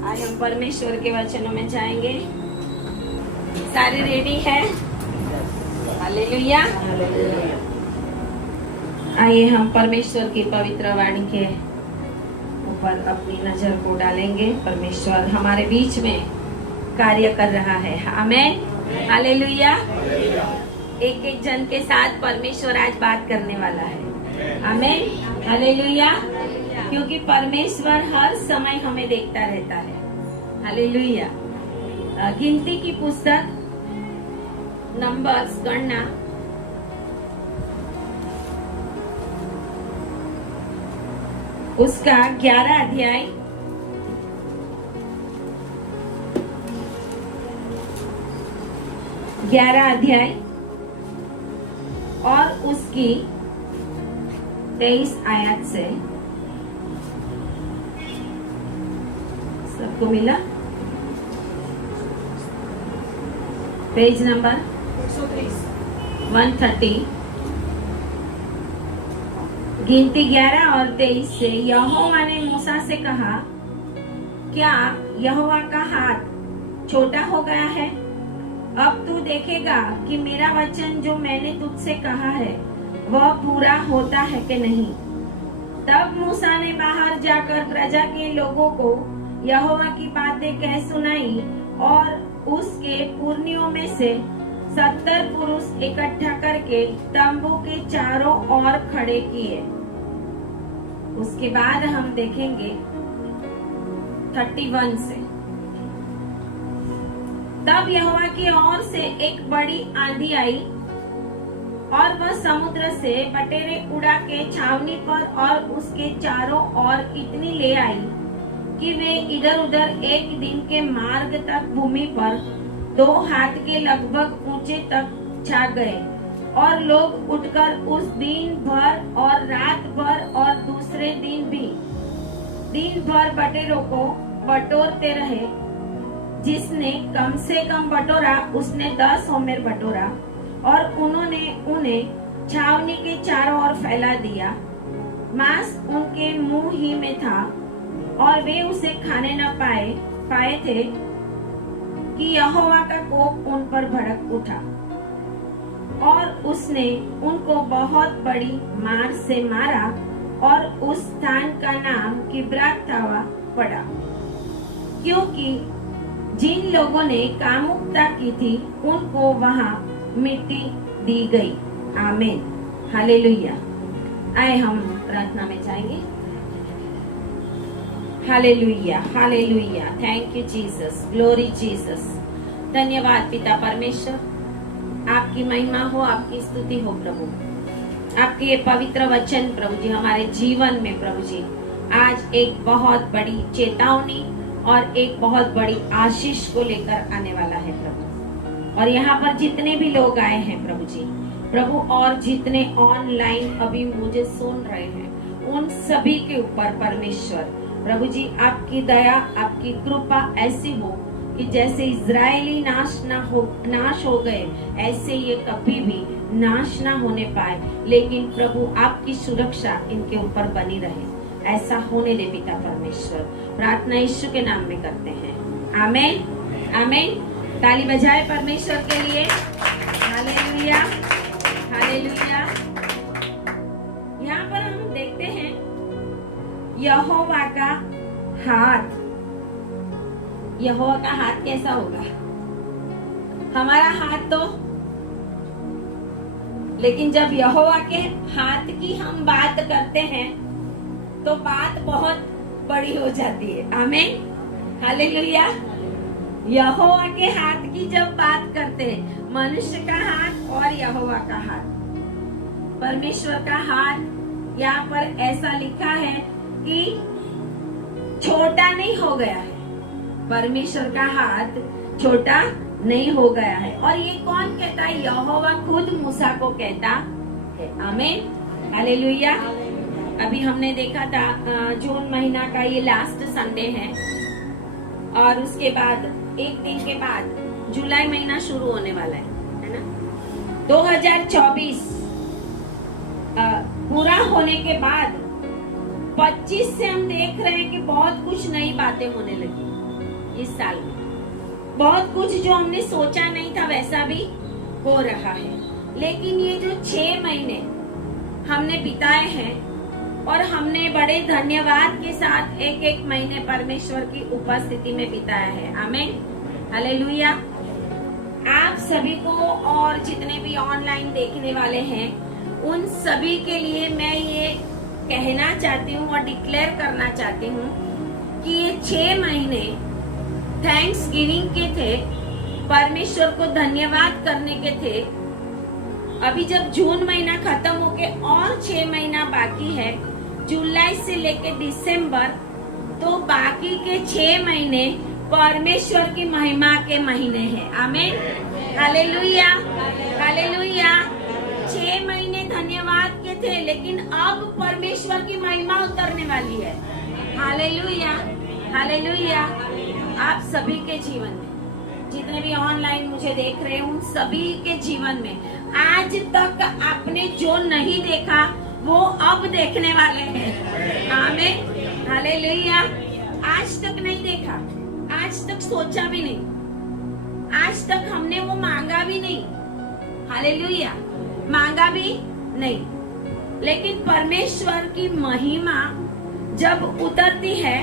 आज हम परमेश्वर के वचनों में जाएंगे। सारे रेडी है? हालेलुया। आइए हम परमेश्वर की पवित्र वाणी के ऊपर अपनी नजर को डालेंगे। परमेश्वर हमारे बीच में कार्य कर रहा है। आमेन। हालेलुया। एक एक जन के साथ परमेश्वर आज बात करने वाला है। आमेन। हालेलुया। क्योंकि परमेश्वर हर समय हमें देखता रहता है। हालेलुया। गिनती की पुस्तक नंबर्स गणना उसका 11 अध्याय और उसकी 23 आयत से सबको मिला? Page number 130। गिनती 11 और 23 से यहोवा ने मूसा से कहा, क्या यहोवा का हाथ छोटा हो गया है? अब तू देखेगा कि मेरा वचन जो मैंने तुझसे कहा है वह पूरा होता है कि नहीं। तब मूसा ने बाहर जाकर प्रजा के लोगों को यहोवा की बातें कह सुनाई और उसके पुरनियों में से 70 पुरुष इकट्ठा करके तंबू के चारों ओर खड़े किए। उसके बाद हम देखेंगे 31 से। तब यहोवा की ओर से एक बड़ी आंधी आई और वह समुद्र से बटेरे उड़ा के छावनी पर और उसके चारों ओर इतनी ले आई कि वे इधर उधर एक दिन के मार्ग तक भूमि पर 2 हाथ के लगभग ऊंचे तक छा गए। और लोग उठकर उस दिन भर और रात भर और दूसरे दिन भी दिन भर बटेरों को बटोरते रहे। जिसने कम से कम बटोरा उसने 10 होमेर बटोरा और उन्होंने उन्हें छावनी के चारों ओर फैला दिया। मांस उनके मुंह ही में था और वे उसे खाने न पाए थे कि यहोवा का कोप उन पर भड़क उठा और उसने उनको बहुत बड़ी मार से मारा और उस स्थान का नाम किब्रातावा पड़ा, क्योंकि जिन लोगों ने कामुकता की थी उनको वहां मिट्टी दी गई। आमीन। हालेलुया। आए हम प्रार्थना में जाएंगे। Hallelujah, hallelujah. Thank you Jesus, glory Jesus. धन्यवाद पिता परमेश्वर, आपकी महिमा हो, आपकी स्तुति हो प्रभु। आपके ये पवित्र वचन प्रभु जी हमारे जीवन में प्रभु जी आज एक बहुत बड़ी चेतावनी और एक बहुत बड़ी आशीष को लेकर आने वाला है प्रभु। और यहाँ पर जितने भी लोग आए हैं प्रभु जी प्रभु, और जितने ऑनलाइन अभी मुझे सुन रहे हैं उन सभी के ऊपर परमेश्वर प्रभु जी आपकी दया, आपकी कृपा ऐसी हो कि जैसे इजरायली नाश हो गए ऐसे ये कभी भी नाश ना होने पाए, लेकिन प्रभु आपकी सुरक्षा इनके ऊपर बनी रहे। ऐसा होने दे पिता परमेश्वर। प्रार्थना यीशु के नाम में करते हैं। आमीन, आमीन। ताली बजाए परमेश्वर के लिए। Hallelujah, hallelujah. यहाँ पर हम देखते हैं यहोवा का हाथ। यहोवा का हाथ कैसा होगा? हमारा हाथ तो, लेकिन जब यहोवा के हाथ की हम बात करते हैं तो बात बहुत बड़ी हो जाती है। आमीन, हालेलुया। यहोवा के हाथ की जब बात करते हैं, मनुष्य का हाथ और यहोवा का हाथ, परमेश्वर का हाथ यहाँ पर ऐसा लिखा है कि छोटा नहीं हो गया है। परमेश्वर का हाथ छोटा नहीं हो गया है। और ये कौन कहता है? यहोवा खुद मूसा को कहता है। आमीन, हालेलुया। अभी हमने देखा था जून महीना का ये लास्ट संडे है और उसके बाद एक दिन के बाद जुलाई महीना शुरू होने वाला है ना। 2024 पूरा होने के बाद 25 से हम देख रहे हैं कि बहुत कुछ नई बातें होने लगी। इस साल में बहुत कुछ जो हमने सोचा नहीं था वैसा भी हो रहा है। लेकिन ये जो 6 महीने हमने बिताए हैं और हमने बड़े धन्यवाद के साथ एक एक महीने परमेश्वर की उपस्थिति में बिताया है। आमीन, हालेलुया। आप सभी को और जितने भी ऑनलाइन देखने वाले हैं उन सभी के लिए मैं ये कहना चाहती हूँ और डिक्लेयर करना चाहती हूँ कि ये 6 महीने थैंक्स गिविंग के थे, परमेश्वर को धन्यवाद करने के थे। अभी जब जून महीना खत्म होके और 6 महीना बाकी है, जुलाई से लेके दिसंबर, तो बाकी के 6 महीने परमेश्वर की महिमा के महीने हैं। आमीन, हालेलुया, हालेलुया। 6 महीने धन्यवाद के थे, लेकिन अब परमेश्वर की महिमा उतरने वाली है। Hallelujah, hallelujah. आप सभी के जीवन में, जितने भी ऑनलाइन मुझे देख रहे हैं, उन सभी के जीवन में आज तक आपने जो नहीं देखा वो अब देखने वाले हैं। आमीन, हालेलुया। आज तक नहीं देखा, आज तक सोचा भी नहीं, आज तक हमने वो मांगा भी नहीं। हालेलुया, मांगा भी नहीं, लेकिन परमेश्वर की महिमा जब उतरती है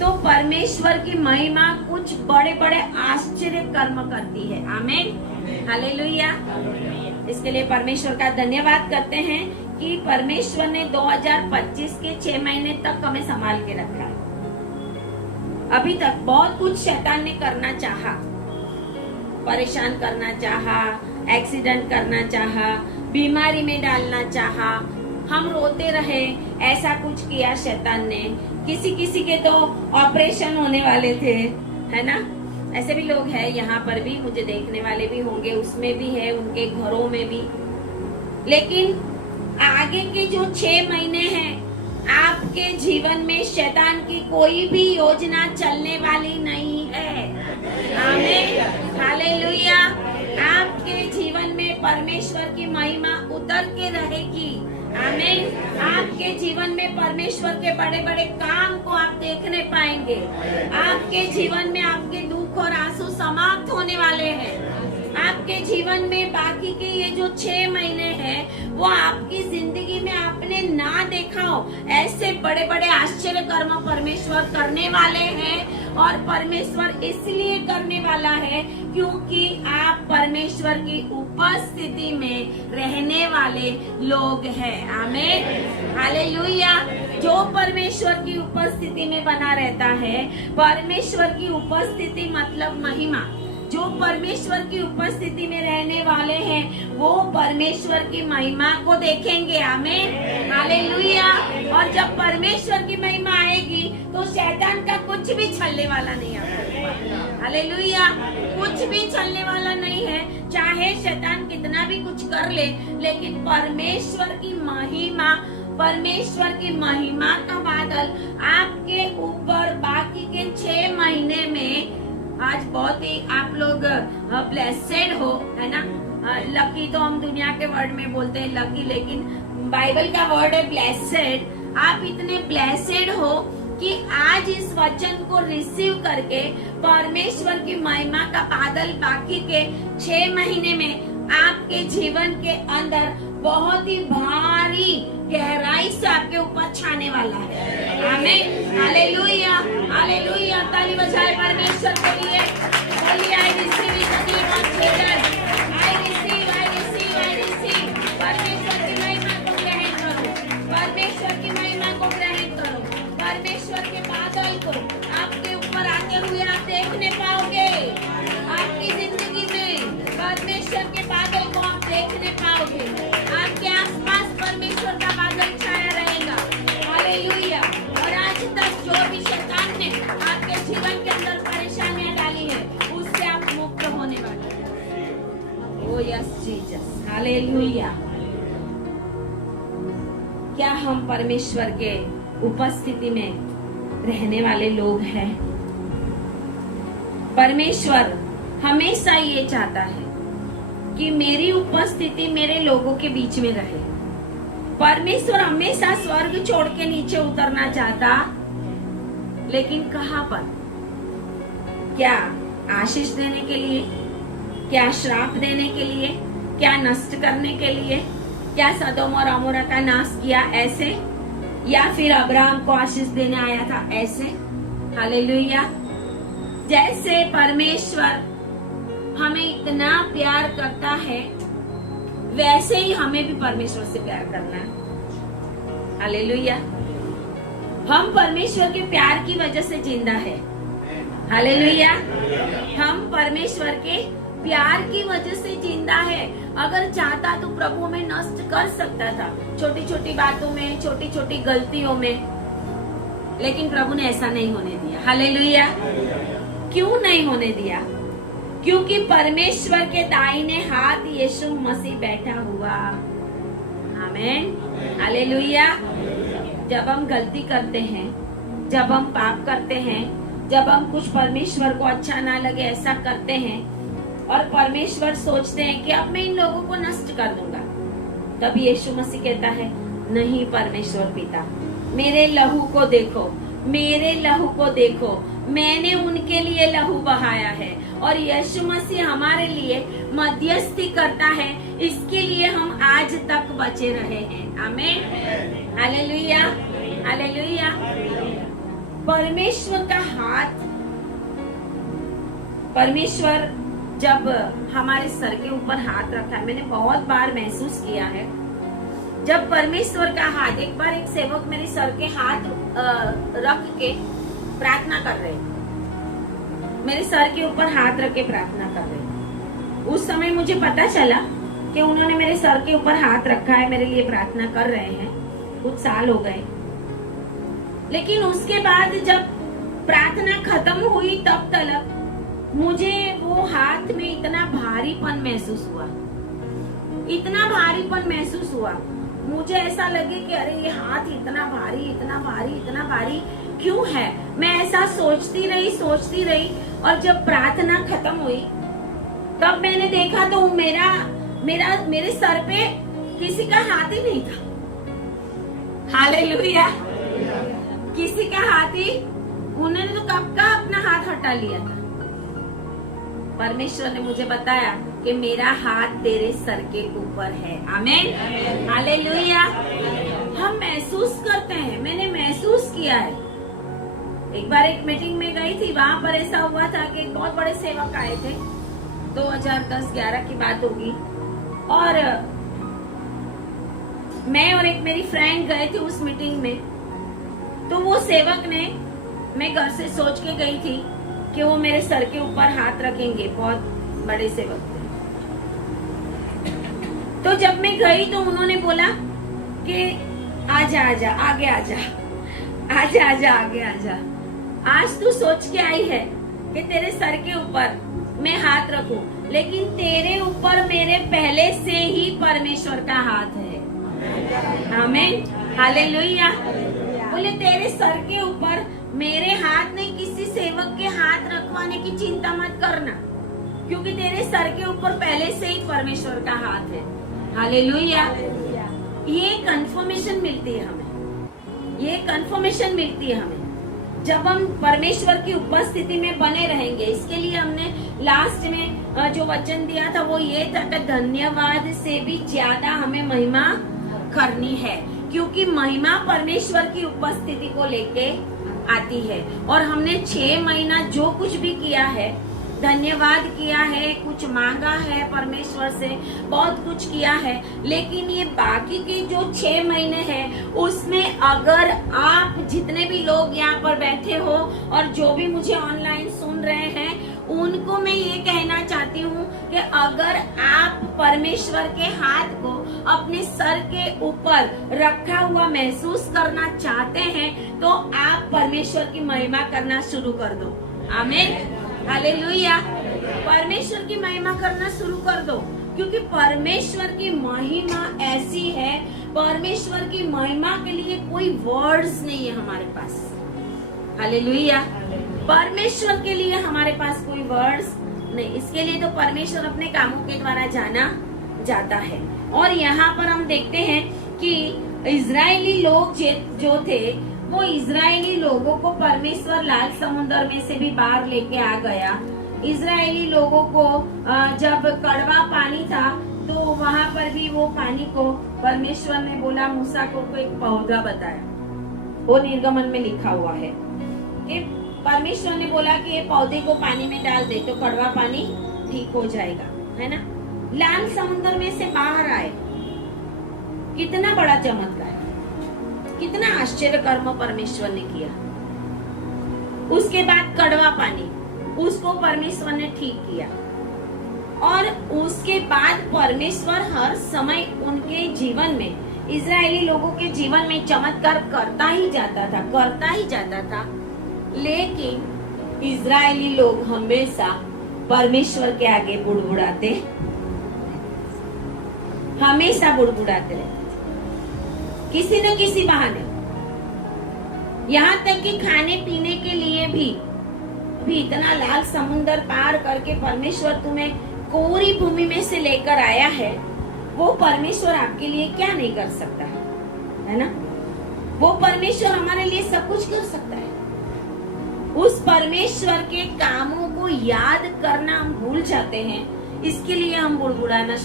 तो परमेश्वर की महिमा कुछ बड़े बड़े आश्चर्य कर्म करती है। आमीन, हालेलुया। इसके लिए परमेश्वर का धन्यवाद करते हैं कि परमेश्वर ने 2025 के 6 महीने तक हमें संभाल के रखा है। अभी तक बहुत कुछ शैतान ने करना चाहा, परेशान करना चाहा, एक्सीडेंट करना चाहा, बीमारी में डालना चाहा, हम रोते रहे, ऐसा कुछ किया शैतान ने। किसी किसी के तो ऑपरेशन होने वाले थे, है ना। ऐसे भी लोग हैं यहाँ पर भी, मुझे देखने वाले भी होंगे, उसमें भी है, उनके घरों में भी। लेकिन आगे के जो 6 महीने हैं, आपके जीवन में शैतान की कोई भी योजना चलने वाली नहीं है। आमीन, हालेलुया। आपके जीवन में परमेश्वर की महिमा उतर के रहेगी। आमीन। आपके जीवन में परमेश्वर के बड़े बड़े काम को आप देखने पाएंगे। आपके जीवन में आपके दुख और आंसू समाप्त होने वाले हैं। आपके जीवन में बाकी के ये जो 6 महीने हैं, वो आपकी जिंदगी में आपने ना देखा हो ऐसे बड़े बड़े आश्चर्य कर्म परमेश्वर करने वाले हैं। और परमेश्वर इसलिए करने वाला है क्योंकि आप परमेश्वर की उपस्थिति में रहने वाले लोग हैं। आमीन, हालेलुया। जो परमेश्वर की उपस्थिति में बना रहता है, परमेश्वर की उपस्थिति मतलब महिमा। जो परमेश्वर की उपस्थिति में रहने वाले हैं वो परमेश्वर की महिमा को देखेंगे। आमीन, हालेलुया। और जब परमेश्वर की महिमा आएगी तो शैतान का कुछ भी छलने वाला नहीं है। हालेलुया, कुछ भी छलने वाला नहीं है। चाहे शैतान कितना भी कुछ कर ले, लेकिन परमेश्वर की महिमा, परमेश्वर की महिमा का बादल आपके ऊपर बाकी के 6 महीने में। आज बहुत ही आप लोग ब्लेसेड हो, है ना। लकी तो हम दुनिया के वर्ड में बोलते हैं लकी, लेकिन बाइबल का वर्ड है ब्लेसेड। आप इतने ब्लेसेड हो कि आज इस वचन को रिसीव करके परमेश्वर की महिमा का बादल बाकी के 6 महीने में आपके जीवन के अंदर बहुत ही भारी गहराई से आपके ऊपर छाने वाला है। आमीन, हालेलुया, हालेलुया। ताली बजाए परमेश्वर के लिए। बोलिए I receive in the name of Jesus. I receive, I receive, I receive. परमेश्वर की महिमा को ग्रहण करो, परमेश्वर की महिमा को ग्रहण करो। परमेश्वर के बादल को आपके ऊपर आते हुए आप देखने पाओगे। आपकी जिंदगी में परमेश्वर के बादल को आप देखने पाओगे। आपके आसपास परमेश्वर का बादल छाया रहेगा। हालेलुया। और आज तक जो भी शैतान ने आपके जीवन के अंदर परेशानियां डाली है, उससे आप मुक्त होने वाले हैं। ओ यस जीसस, हालेलुया। क्या हम परमेश्वर के उपस्थिति में रहने वाले लोग हैं? परमेश्वर हमेशा ये चाहता है कि मेरी उपस्थिति मेरे लोगों के बीच में रहे। परमेश्वर हमेशा स्वर्ग छोड़ के नीचे उतरना चाहता, लेकिन कहां पर? क्या आशीष देने के लिए, क्या श्राप देने के लिए, क्या नष्ट करने के लिए, क्या सदोम और अमोरा का नाश किया ऐसे, या फिर अब्राहम को आशीष देने आया था ऐसे। हालेलुया। जैसे परमेश्वर हमें इतना प्यार करता है वैसे ही हमें भी परमेश्वर से प्यार करना है। हालेलुया। हम परमेश्वर के प्यार की वजह से जिंदा है। हालेलुया। हम परमेश्वर के प्यार की वजह से जिंदा है। अगर चाहता तो प्रभु हमें नष्ट कर सकता था, छोटी छोटी बातों में, छोटी छोटी गलतियों में, लेकिन प्रभु ने ऐसा नहीं होने दिया। हालेलुया। क्यों नहीं होने दिया? क्योंकि परमेश्वर के दाहिने हाथ यीशु मसीह बैठा हुआ। आमीन। हालेलुया। जब हम गलती करते हैं, जब हम पाप करते हैं, जब हम कुछ परमेश्वर को अच्छा ना लगे ऐसा करते हैं और परमेश्वर सोचते हैं कि अब मैं इन लोगों को नष्ट कर दूंगा, तब यीशु मसीह कहता है, नहीं परमेश्वर पिता, मेरे लहू को देखो, मेरे लहू को देखो, मैंने उनके लिए लहू बहाया है और यीशु मसीह हमारे लिए मध्यस्थी करता है, इसके लिए हम आज तक बचे रहे हैं। आमीन। हालेलुया। हालेलुया। परमेश्वर का हाथ, परमेश्वर जब हमारे सर के ऊपर हाथ रखा है, मैंने बहुत बार महसूस किया है, जब परमेश्वर का हाथ, एक बार एक सेवक मेरे सर के हाथ रख के प्रार्थना कर रहे, मेरे सर के ऊपर हाथ रख के प्रार्थना कर रहे। उस समय मुझे पता चला कि उन्होंने मेरे सर के ऊपर हाथ रखा है, मेरे लिए प्रार्थना कर रहे हैं, कुछ साल हो गए। लेकिन उसके बाद जब प्रार्थना खत्म हुई तब तक मुझे वो हाथ में इतना भारीपन महसूस हुआ, इतना भारीपन महसूस हुआ। मुझे ऐसा लगे कि अरे ये हाथ इतना भारी, इतना भारी, इतना भारी क्यों है। मैं ऐसा सोचती रही और जब प्रार्थना खत्म हुई तब मैंने देखा तो मेरे सर पे किसी का हाथ ही नहीं था। हालेलुया। किसी का हाथ ही, उन्होंने तो कब का अपना हाथ हटा लिया था। परमेश्वर ने मुझे बताया कि मेरा हाथ तेरे सर के ऊपर है। आमीन। हालेलुया। हम महसूस करते हैं, मैंने महसूस किया है। एक बार एक मीटिंग में गई थी, वहां पर ऐसा हुआ था कि बहुत बड़े सेवक आए थे, 2010-11 की बात होगी, और मैं और एक मेरी फ्रेंड गए थे उस मीटिंग में। तो वो सेवक ने, मैं घर से सोच के गई थी कि वो मेरे सर के ऊपर हाथ रखेंगे, बहुत बड़े सेवक थे। तो जब मैं गई तो उन्होंने बोला कि आजा आजा आगे आजा, आजा आजा आगे आजा, आज तू सोच के आई है कि तेरे सर के ऊपर मैं हाथ रखूं, लेकिन तेरे ऊपर मेरे पहले से ही परमेश्वर का हाथ है। आमीन। हालेलुया। बोले तेरे सर के ऊपर मेरे हाथ नहीं, किसी सेवक के हाथ रखवाने की चिंता मत करना, क्योंकि तेरे सर के ऊपर पहले से ही परमेश्वर का हाथ है। हालेलुया। ये कंफर्मेशन मिलती है हमें, ये कंफर्मेशन मिलती है हमें जब हम परमेश्वर की उपस्थिति में बने रहेंगे। इसके लिए हमने लास्ट में जो वचन दिया था वो ये था कि धन्यवाद से भी ज्यादा हमें महिमा करनी है, क्योंकि महिमा परमेश्वर की उपस्थिति को लेके आती है। और हमने 6 महीना जो कुछ भी किया है, धन्यवाद किया है, कुछ मांगा है परमेश्वर से, बहुत कुछ किया है, लेकिन ये बाकी के जो 6 महीने हैं उसमें अगर आप जितने भी लोग यहाँ पर बैठे हो और जो भी मुझे ऑनलाइन सुन रहे हैं, उनको मैं ये कहना चाहती हूँ कि अगर आप परमेश्वर के हाथ को अपने सर के ऊपर रखा हुआ महसूस करना चाहते हैं तो आप परमेश्वर की महिमा करना शुरू कर दो। आमीन। हालेलुया। परमेश्वर की महिमा करना शुरू कर दो, क्योंकि परमेश्वर की महिमा ऐसी है, परमेश्वर की महिमा के लिए कोई वर्ड्स नहीं है हमारे पास। हालेलुया। परमेश्वर के लिए हमारे पास कोई वर्ड्स नहीं, इसके लिए तो परमेश्वर अपने कामों के द्वारा जाना जाता है। और यहाँ पर हम देखते हैं कि इजरायली लोग जो थे वो इजरायली लोगों को परमेश्वर लाल समुद्र में से भी बाहर लेके आ गया। इजरायली लोगों को जब कड़वा पानी था तो वहां पर भी वो पानी को परमेश्वर ने बोला, मूसा को एक पौधा बताया, वो निर्गमन में लिखा हुआ है कि परमेश्वर ने बोला कि ये पौधे को पानी में डाल दे तो कड़वा पानी ठीक हो जाएगा, है ना। लाल समुद्र में से बाहर आए, कितना बड़ा चमत्कार, कितना आश्चर्य कर्म परमेश्वर ने किया। उसके बाद कड़वा पानी, उसको परमेश्वर ने ठीक किया, और उसके बाद परमेश्वर हर समय उनके जीवन में, इजरायली लोगों के जीवन में चमत्कार करता ही जाता था। लेकिन इजरायली लोग हमेशा परमेश्वर के आगे बुड़बुड़ाते रहते, किसी न किसी बहाने। यहाँ तक कि खाने पीने के लिए भी इतना लाल समुद्र पार करके परमेश्वर तुम्हें कोरी भूमि में से लेकर आया है, वो परमेश्वर आपके लिए क्या नहीं कर सकता है ना। वो परमेश्वर हमारे लिए सब कुछ कर सकता है। उस परमेश्वर के कामों को याद करना हम भूल जाते हैं, इसके लिए हम बुड़बुड़ाना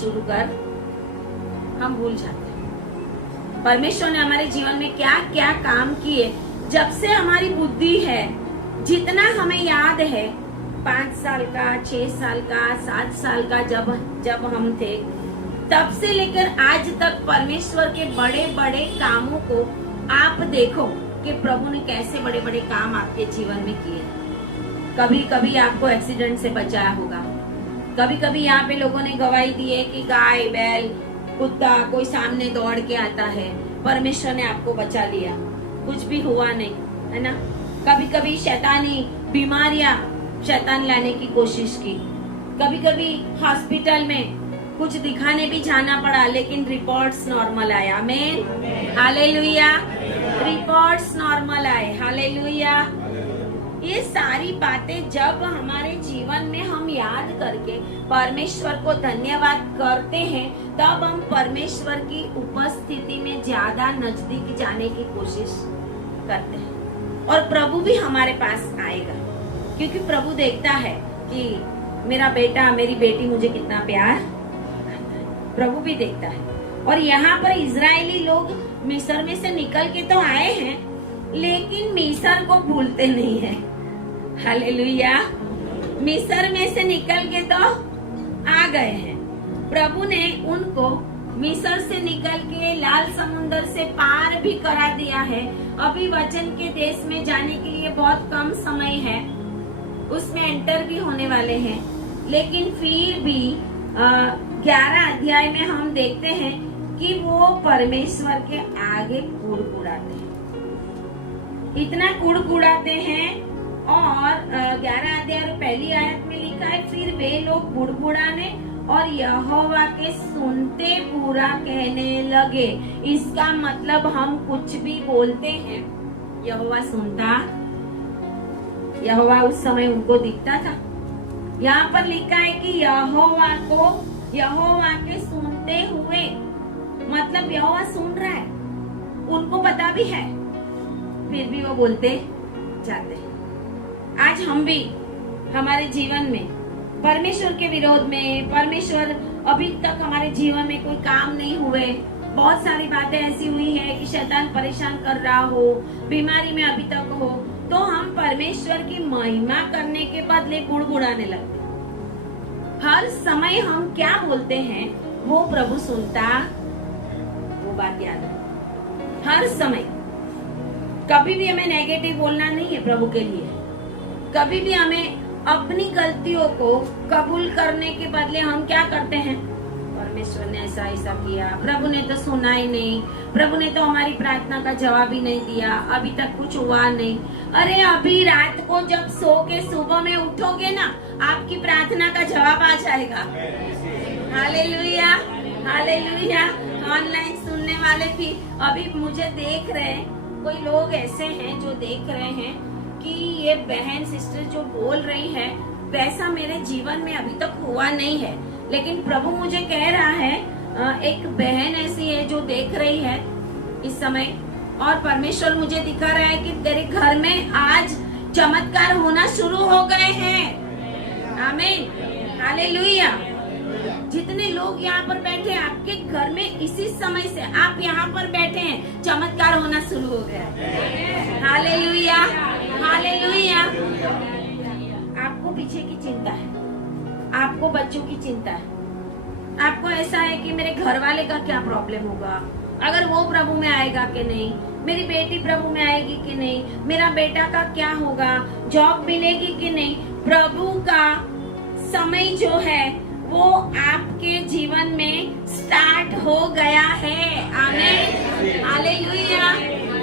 हम भूल जाते हैं। परमेश्वर ने हमारे जीवन में क्या क्या काम किए, जब से हमारी बुद्धि है, जितना हमें याद है, 5 साल का, 6 साल का, 7 साल का जब हम थे, तब से लेकर आज तक परमेश्वर के बड़े बड़े कामों को आप देखो कि प्रभु ने कैसे बड़े बड़े काम आपके जीवन में किए। कभी कभी आपको एक्सीडेंट से बचाया होगा, कभी कभी यहाँ पे लोगों ने गवाही दी है कि गाय, बैल, कुत्ता कोई सामने दौड़ के आता है, परमेश्वर ने आपको बचा लिया, कुछ भी हुआ नहीं, है ना। कभी कभी शैतानी बीमारियां शैतान लाने की कोशिश की, कभी कभी हॉस्पिटल में कुछ दिखाने भी जाना पड़ा, लेकिन रिपोर्ट्स नॉर्मल आया। आमीन, हालेलुया। रिपोर्ट्स नॉर्मल आए, हालेलुया। ये सारी बातें जब हमारे जीवन में हम याद करके परमेश्वर को धन्यवाद करते हैं, तब हम परमेश्वर की उपस्थिति में ज्यादा नजदीक जाने की कोशिश करते हैं, और प्रभु भी हमारे पास आएगा, क्योंकि प्रभु देखता है कि मेरा बेटा, मेरी बेटी मुझे कितना प्यार करता है। प्रभु भी देखता है। और यहाँ पर इजरायली लोग मिस्र में से निकल के तो आए हैं, लेकिन मिस्र को भूलते नहीं है, हालेलुया। मिस्र में से निकल के तो आ गए हैं। प्रभु ने उनको मिस्र से निकल के लाल समुद्र से पार भी करा दिया है। अभी वचन के देश में जाने के लिए बहुत कम समय है, उसमें एंटर भी होने वाले हैं, लेकिन फिर भी 11 अध्याय में हम देखते हैं कि वो परमेश्वर के आगे कुड़कुड़ाते हैं, इतना कुड़कुड़ाते हैं। और 11 अध्याय पहली आयत में लिखा है, फिर वे लोग बुड़बुड़ाने और यहोवा के सुनते बुरा कहने लगे। इसका मतलब हम कुछ भी बोलते हैं, यहोवा सुनता, यहोवा उस समय उनको दिखता था। यहाँ पर लिखा है कि यहोवा के सुनते हुए, मतलब यहोवा सुन रहा है, उनको पता भी है, फिर भी वो बोलते जाते हैं। आज हम भी हमारे जीवन में परमेश्वर के विरोध में, परमेश्वर अभी तक हमारे जीवन में कोई काम नहीं हुए, बहुत सारी बातें ऐसी हुई है कि शैतान परेशान कर रहा हो, बीमारी में अभी तक हो, तो हम परमेश्वर की महिमा करने के बदले गुड़गुड़ाने लगते हैं। हर समय हम क्या बोलते हैं वो प्रभु सुनता, वो बात याद रखो। हर समय कभी भी हमें नेगेटिव बोलना नहीं है प्रभु के लिए। कभी भी हमें अपनी गलतियों को कबूल करने के बदले हम क्या करते हैं, परमेश्वर ने ऐसा ऐसा किया, प्रभु ने तो सुना ही नहीं, प्रभु ने तो हमारी प्रार्थना का जवाब ही नहीं दिया, अभी तक कुछ हुआ नहीं। अरे अभी रात को जब सो के सुबह में उठोगे ना, आपकी प्रार्थना का जवाब आ जाएगा। Hallelujah, hallelujah. ऑनलाइन सुनने वाले भी अभी मुझे देख रहे हैं, कोई लोग ऐसे हैं जो देख रहे हैं कि ये बहन सिस्टर जो बोल रही है वैसा मेरे जीवन में अभी तक हुआ नहीं है, लेकिन प्रभु मुझे कह रहा है, एक बहन ऐसी है जो देख रही है इस समय, और परमेश्वर मुझे दिखा रहा है कि तेरे घर में आज चमत्कार होना शुरू हो गए हैं। आमीन, हालेलुया। जितने लोग यहाँ पर बैठे हैं, आपके घर में इसी समय से आप यहाँ पर बैठे हैं, चमत्कार होना शुरू हो गया है। Hallelujah, hallelujah. आपको पीछे की चिंता है, आपको बच्चों की चिंता है, आपको ऐसा है कि मेरे घर वाले का क्या प्रॉब्लम होगा, अगर वो प्रभु में आएगा कि नहीं, मेरी बेटी प्रभु में आएगी कि नहीं, मेरा बेटा का क्या होगा, जॉब मिलेगी कि नहीं। प्रभु का समय जो है वो आपके जीवन में स्टार्ट हो गया है। आमीन, हालेलुया।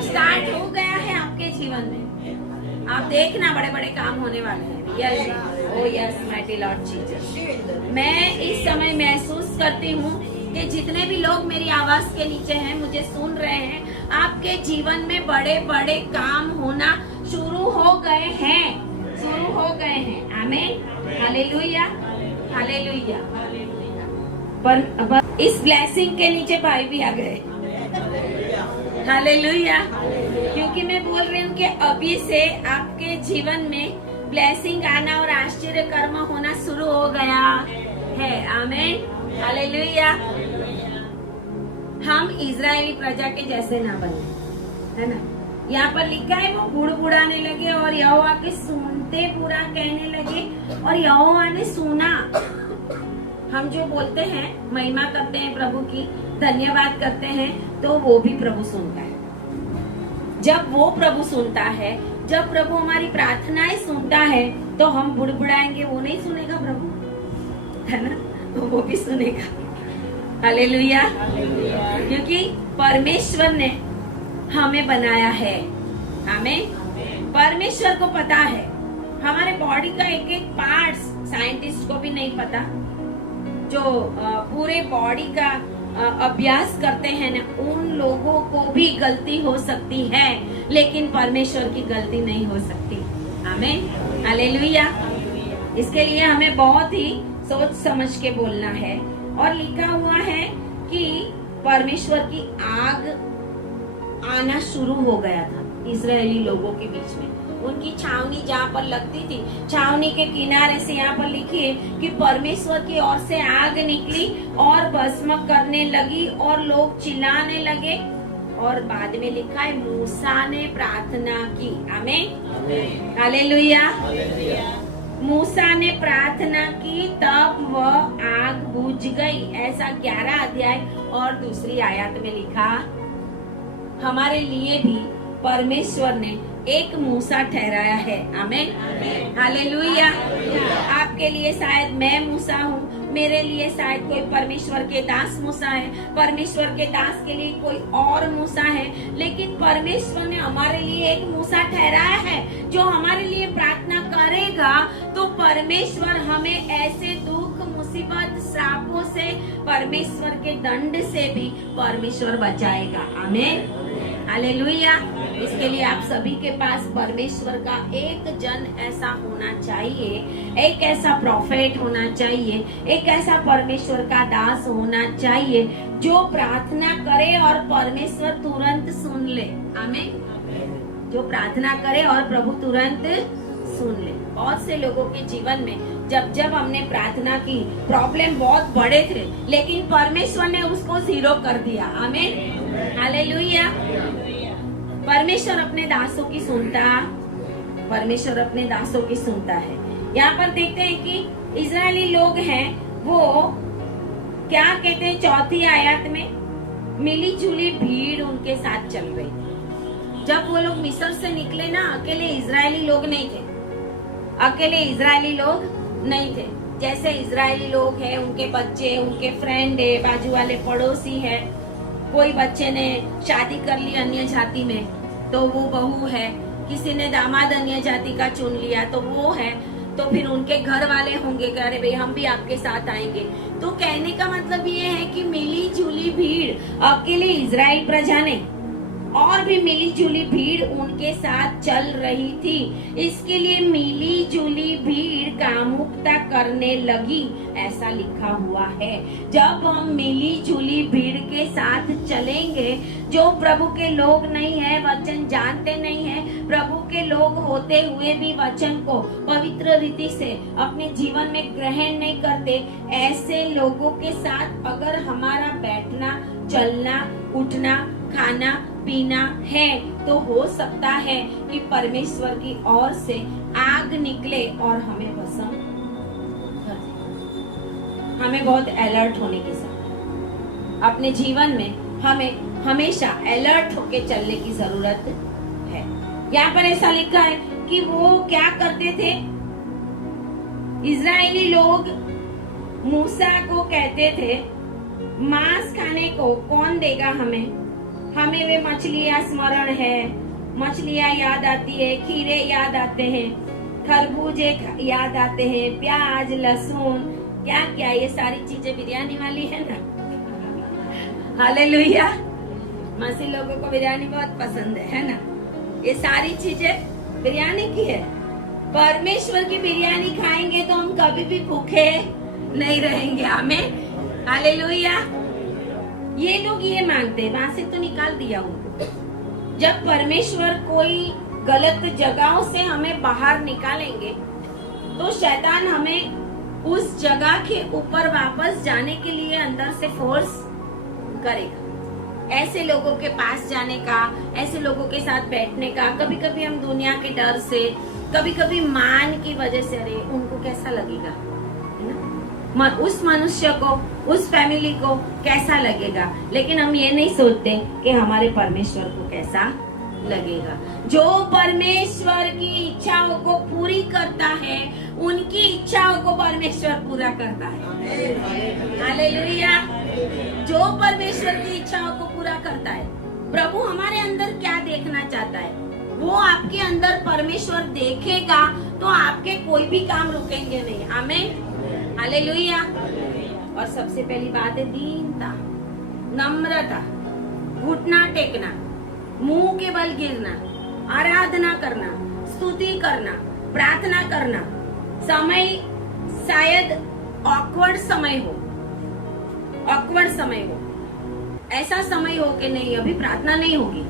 स्टार्ट हो गया है आपके जीवन में। आप देखना बड़े बड़े काम होने वाले हैं। यस, ओ यस माइटी लॉर्ड जीसस। मैं इस समय महसूस करती हूँ कि जितने भी लोग मेरी आवाज के नीचे हैं, मुझे सुन रहे हैं, आपके जीवन में बड़े बड़े काम होना शुरू हो गए हैं, शुरू हो गए हैं। आमीन, हालेलुया, हालेलुया। पर इस ब्लेसिंग के नीचे भाई भी आ गए। हालेलुया। क्योंकि मैं बोल रही हूँ कि अभी से आपके जीवन में ब्लेसिंग आना और आश्चर्य कर्म होना शुरू हो गया है। आमीन, हालेलुया। हम इजरायली प्रजा के जैसे ना बने, है ना। यहाँ पर लिखा है वो बुड़बुड़ाने लगे और यहोवा के सुनते पूरा कहने लगे, और यहोवा ने सुना। हम जो बोलते हैं, महिमा करते हैं प्रभु की, धन्यवाद करते हैं, तो वो भी प्रभु सुनता है। जब वो प्रभु सुनता है, जब प्रभु हमारी प्रार्थनाएं सुनता है, तो हम बुड़बुड़ाएंगे, वो नहीं सुनेगा प्रभु, है ना, वो भी सुनेगा। हालेलुया। क्योंकि परमेश्वर ने हमें बनाया है। हमें परमेश्वर को पता है हमारे बॉडी का एक एक पार्ट्स साइंटिस्ट को भी नहीं पता। जो पूरे बॉडी का अभ्यास करते हैं ना, उन लोगों को भी गलती हो सकती है, लेकिन परमेश्वर की गलती नहीं हो सकती। आमीन, हालेलुया। इसके लिए हमें बहुत ही सोच समझ के बोलना है। और लिखा हुआ है कि परमेश्वर की आग आना शुरू हो गया था इजरायली लोगों के बीच में। उनकी छावनी जहाँ पर लगती थी, छावनी के किनारे से यहाँ पर लिखिए कि परमेश्वर की ओर से आग निकली और भस्म करने लगी और लोग चिल्लाने लगे। और बाद में लिखा है मूसा ने प्रार्थना की। आमीन, हालेलुया। मूसा ने प्रार्थना की, तब वह आग बुझ गई। ऐसा 11 अध्याय और दूसरी आयत में लिखा। हमारे लिए भी परमेश्वर ने एक मूसा ठहराया है। आमीन, हालेलुया। आपके लिए शायद मैं मूसा हूँ, मेरे लिए शायद कोई परमेश्वर के दास मूसा है, परमेश्वर के दास के लिए कोई और मूसा है, लेकिन परमेश्वर ने हमारे लिए एक मूसा ठहराया है। जो हमारे लिए प्रार्थना करेगा तो परमेश्वर हमें ऐसे दुख, मुसीबत, श्रापों से, परमेश्वर के दंड से भी परमेश्वर बचाएगा। आमीन, हालेलुया। इसके लिए आप सभी के पास परमेश्वर का एक जन ऐसा होना चाहिए, एक ऐसा प्रोफेट होना चाहिए, एक ऐसा परमेश्वर का दास होना चाहिए जो प्रार्थना करे और परमेश्वर तुरंत सुन ले। आमीन। जो प्रार्थना करे और प्रभु तुरंत सुन ले। बहुत से लोगों के जीवन में जब हमने प्रार्थना की, प्रॉब्लम बहुत बड़े थे, लेकिन परमेश्वर ने उसको 0 कर दिया। आमीन, हालेलुया। परमेश्वर अपने दासों की सुनता, परमेश्वर अपने दासों की सुनता है। यहाँ पर देखते हैं कि इजरायली लोग हैं, वो क्या कहते हैं 4th आयत में, मिली जुली भीड़ उनके साथ चल रही थी। जब वो लोग मिस्र से निकले ना, अकेले इजरायली लोग नहीं थे, अकेले इजरायली लोग नहीं थे। जैसे इजरायली लोग हैं, उनके बच्चे, उनके फ्रेंड है, बाजू वाले पड़ोसी है, कोई बच्चे ने शादी कर ली अन्य जाति में तो वो बहू है, किसी ने दामाद अन्य जाति का चुन लिया तो वो है, तो फिर उनके घर वाले होंगे कि अरे भाई हम भी आपके साथ आएंगे। तो कहने का मतलब ये है कि मिली जुली भीड़, अकेले इजराइल प्रजा नहीं, और भी मिली जुली भीड़ उनके साथ चल रही थी। इसके लिए मिली जुली भीड़ कामों प्रमुखता करने लगी, ऐसा लिखा हुआ है। जब हम मिली जुली भीड़ के साथ चलेंगे, जो प्रभु के लोग नहीं है, वचन जानते नहीं है, प्रभु के लोग होते हुए भी वचन को पवित्र रीति से अपने जीवन में ग्रहण नहीं करते, ऐसे लोगों के साथ अगर हमारा बैठना, चलना, उठना, खाना पीना है, तो हो सकता है कि परमेश्वर की ओर से आग निकले और हमें भस्म कर दे। हमें बहुत अलर्ट होने के साथ अपने जीवन में हमें हमेशा अलर्ट होके चलने की जरूरत है। यहाँ पर ऐसा लिखा है कि वो क्या करते थे, इजरायली लोग मूसा को कहते थे, मांस खाने को कौन देगा हमें वे मछलियाँ स्मरण है, मछलियाँ याद आती है, खीरे याद आते हैं, खरबूजे याद आते हैं, प्याज, लहसुन, क्या क्या ये सारी चीजें बिरयानी वाली है ना। हालेलुया। मसीह लोगों को बिरयानी बहुत पसंद है ना। ये सारी चीजें बिरयानी की है। परमेश्वर की बिरयानी खाएंगे तो हम कभी भी भूखे नहीं रहेंगे। आमीन। हालेलुया। ये लोग ये मांगते, वहां से तो निकाल दिया उनको। जब परमेश्वर कोई गलत जगहों से हमें बाहर निकालेंगे, तो शैतान हमें उस जगह के ऊपर वापस जाने के लिए अंदर से फोर्स करेगा। ऐसे लोगों के पास जाने का, ऐसे लोगों के साथ बैठने का, कभी कभी हम दुनिया के डर से, कभी कभी मान की वजह से, अरे उनको कैसा लगेगा, उस मनुष्य को, उस फैमिली को कैसा लगेगा, लेकिन हम ये नहीं सोचते कि हमारे परमेश्वर को कैसा लगेगा। जो परमेश्वर की इच्छाओं को पूरी करता है, उनकी इच्छाओं को परमेश्वर पूरा करता है। हालेलुया। जो परमेश्वर की इच्छाओं को पूरा करता है, प्रभु हमारे अंदर क्या देखना चाहता है, वो आपके अंदर परमेश्वर देखेगा तो आपके कोई भी काम रुकेंगे नहीं। आमीन। हालेलुया। और सबसे पहली बात है दीनता, नम्रता, घुटना टेकना, मुंह के बल गिरना, आराधना करना, स्तुति करना, प्रार्थना करना। समय शायद ऑकवर्ड समय हो, ऐसा समय हो कि नहीं अभी प्रार्थना नहीं होगी,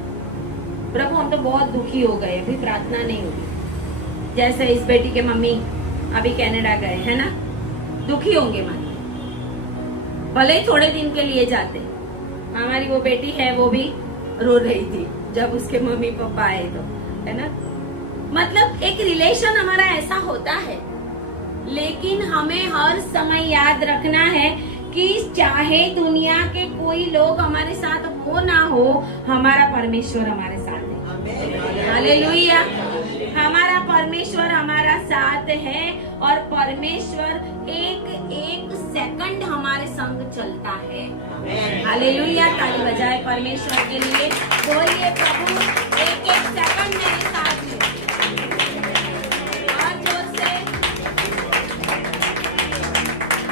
प्रभु हम तो बहुत दुखी हो गए, अभी प्रार्थना नहीं होगी। जैसे इस बेटी के मम्मी अभी कनाडा गए है ना, दुखी होंगे मन, भले ही थोड़े दिन के लिए जाते। हमारी वो बेटी है, वो भी रो रही थी जब उसके मम्मी पापा आए तो, है ना। मतलब एक रिलेशन हमारा ऐसा होता है, लेकिन हमें हर समय याद रखना है कि चाहे दुनिया के कोई लोग हमारे साथ हो ना हो, हमारा परमेश्वर हमारे साथ है। हालेलुया। हमारा परमेश्वर हमारा साथ है और परमेश्वर एक एक सेकंड हमारे संग चलता है। हालेलुया। ताली बजाए परमेश्वर के लिए, बोलिए प्रभु एक एक सेकंड मेरे साथ है। और जोर से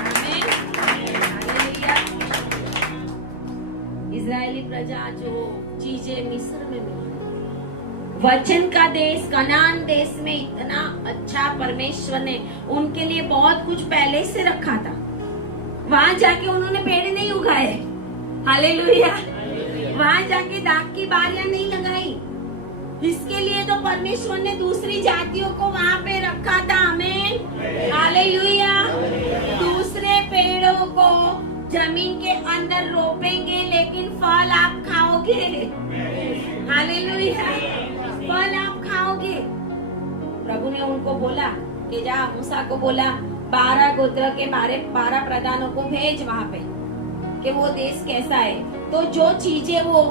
आमीन। हालेलुया। इजरायली प्रजा जो चीजें मिस्र में मिली, वचन का देश कनान देश में इतना अच्छा परमेश्वर ने उनके लिए बहुत कुछ पहले से रखा था। वहां जाके उन्होंने पेड़ नहीं उगाए। हालेलुया। वहां जाके दाख की बारियां नहीं लगाई। इसके लिए तो परमेश्वर ने दूसरी जातियों को वहां पे रखा था। आमीन। हालेलुया। दूसरे पेड़ों को जमीन के अंदर रोपेंगे, लेकिन फल आप खाओगे। हालेलुया। फल आप खाओगे। प्रभु ने उनको बोला कि जा, मूसा को बोला 12 गोत्र के 12 प्रधानों को भेज वहां पे कि वो देश कैसा है। तो जो चीजें वो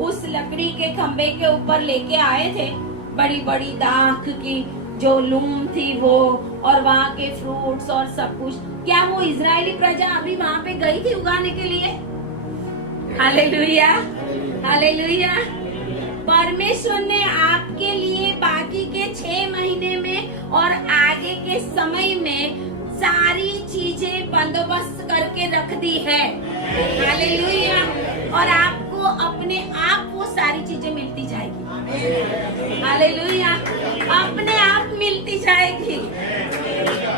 उस लकड़ी के खंबे के ऊपर लेके आए थे, बड़ी बड़ी दाख की जो लूम थी वो, और वहाँ के फ्रूट्स और सब कुछ, क्या वो इजरायली प्रजा अभी वहाँ पे गई थी उगाने के लिए? हालेलुया। हालेलुया। परमेश्वर ने आपके लिए बाकी के 6 महीने में और आगे के समय में सारी चीजें बंदोबस्त करके रख दी है। हालेलुया। और आपको अपने आप वो सारी चीजें मिलती जाएगी। हालेलुया। अपने आप मिलती जाएगी,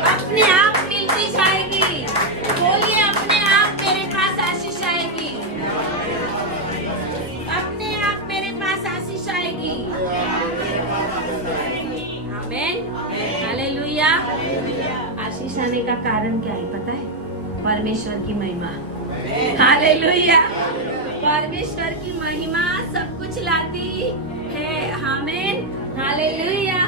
अपने आप बारिश आने का कारण क्या है पता है? परमेश्वर की महिमा। हालेलुया। परमेश्वर की महिमा सब कुछ लाती है। आमीन। हालेलुया।